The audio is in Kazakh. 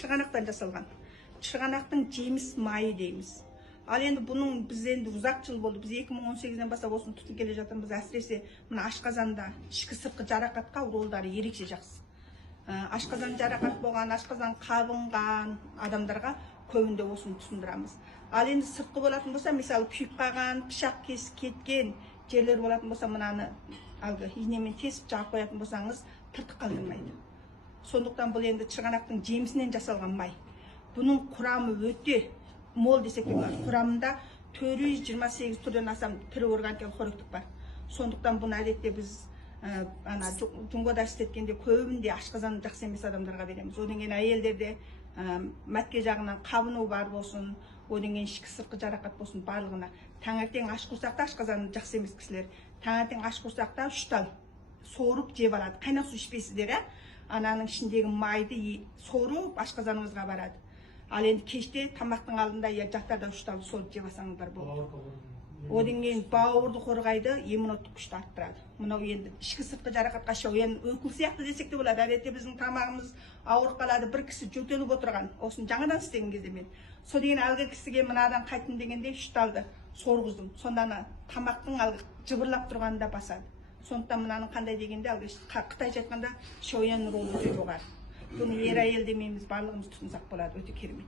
Шығанақтан жасалған. Шығанақтың жеміс майы дейміз. Ал енді бұның біз енді ұзақ жыл болды. Біз 2018-ден бастап осыны тұтынып келе жатырмыз. Әсіресе мына ашқазанда ішкі сыртқы жарақатқа ролдары ерекше жақсы. Ашқазан жарақат болған, ашқазан қабынған адамдарға көбінде осыны тұтындырамыз. Ал енді сыртқы болатын болса, мысалы күйіп қалған, пышақ кесіп кеткен жерлер болатын болса, мынаны алғы инемен тесіп жағып қоятын болсаңыз, тыртық қалдырмайды. Сондықтан бұл енді шығанақтың жемісінен жасалған май. Бұның құрамы өте мол десек те болады. Құрамында 428 түрден астам тірі органикалық қоректік бар. Сондықтан бұны әдетте біз Жұңғода істеткенде көбінде ашқазаны жақсы емес адамдарға береміз. Одан кейін әйелдерде мәтке жағынан қабыну бар болсын, одан кейін ішкі сыртқы жарақат болсын, барлығына. Таңертең аш құрсақта ашқазаны жақсы емес кісілер. Таңертең аш құрсақта 3 тал сорып жеп алады. Қайнақ су ішпейсіздер, ананың ішіндегі майды сорып ашқазаныңызға барады. Ал енді кеште тамақтың алдында жақтарда 3 тал сорып жеп алсаңыздар болады. Одан кейін бауырды қорғайды, иммуноттық күшті арттырады. Мынау енді ішкі сыртқы жарақатқа енді өкіл сияқты десек те болады. Әдетте біздің тамағымыз ауырып қалады, бір кісі жөтеліп отырған. Осын жаңадан істеген кезде мен. Сол деген әлгі кісіге мынадан қайтын дегенде 3 талды сорғыздым. Сонда тамақтың әлгі жыбырлап тұрғанында басады. Сондықтан мынаның қандай дегенде әлгі Қытайша айтқанда шоян ролы өте жоғары. Бұны ер әйел демейміз, барлығымыз тұтынсақ болады, өте керемет.